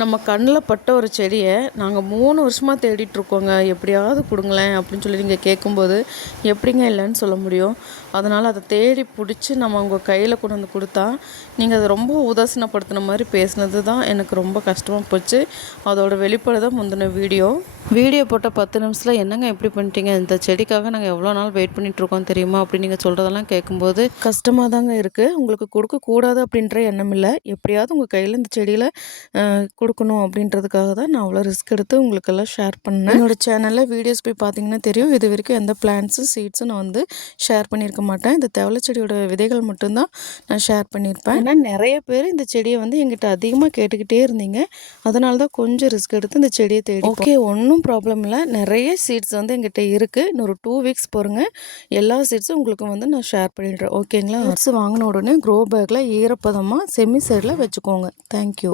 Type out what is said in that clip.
நம்ம கண்ணில் பட்ட ஒரு செடியை நாங்கள் 3 வருஷமாக தேடிட்டுருக்கோங்க, எப்படியாவது கொடுங்களேன் அப்படின்னு சொல்லி நீங்கள் கேட்கும்போது எப்படிங்க இல்லைன்னு சொல்ல முடியும். அதனால் அதை தேடி பிடிச்சி நம்ம உங்கள் கையில் கொண்டு வந்து கொடுத்தா நீங்கள் அதை ரொம்ப உதாசீனப்படுத்தின மாதிரி பேசுனது தான் எனக்கு ரொம்ப கஷ்டமாக போச்சு. அதோட வெளிப்பாடு தான் முந்தின வீடியோ போட்ட 10 நிமிஷத்தில் என்னங்க எப்படி பண்ணிட்டீங்க, இந்த செடிக்காக நாங்கள் எவ்வளோ நாள் வெயிட் பண்ணிகிட்ருக்கோம் தெரியுமா அப்படின்னு நீங்கள் சொல்கிறதெல்லாம் கேட்கும்போது கஷ்டமாக தாங்க இருக்குது. உங்களுக்கு கொடுக்கக்கூடாது அப்படின்ற எண்ணம் இல்லை, எப்படியாவது உங்கள் கையில் இந்த செடியில் கொடுக்கணும் அப்படின்றதுக்காக தான் நான் அவ்வளோ ரிஸ்க் எடுத்து உங்களுக்கெல்லாம் ஷேர் பண்ணேன். என்னோடய சேனலில் வீடியோஸ் போய் பார்த்தீங்கன்னா தெரியும், இது வரைக்கும் எந்த பிளான்ஸும் சீட்ஸும் நான் வந்து ஷேர் பண்ணியிருக்க மாட்டேன். இந்த தவளை செடியோட விதைகள் மட்டும்தான் நான் ஷேர் பண்ணியிருப்பேன். ஏன்னா நிறைய பேர் இந்த செடியை வந்து எங்கிட்ட அதிகமாக கேட்டுக்கிட்டே இருந்தீங்க, அதனால தான் கொஞ்சம் ரிஸ்க் எடுத்து இந்த செடியை தேடி. ஓகே, ஒன்றும் ப்ராப்ளம் இல்லை, நிறைய சீட்ஸ் வந்து எங்கிட்ட இருக்குது. இன்னொரு 2 வீக்ஸ் போகிறங்க, எல்லா சீட்ஸும் உங்களுக்கு வந்து நான் ஷேர் பண்ணிடுறேன். ஓகேங்களா? சீட்ஸ் வாங்கின உடனே க்ரோ பேக்கில் ஈரப்பதமாக செமி சைடில் வச்சுக்கோங்க. தேங்க்யூ.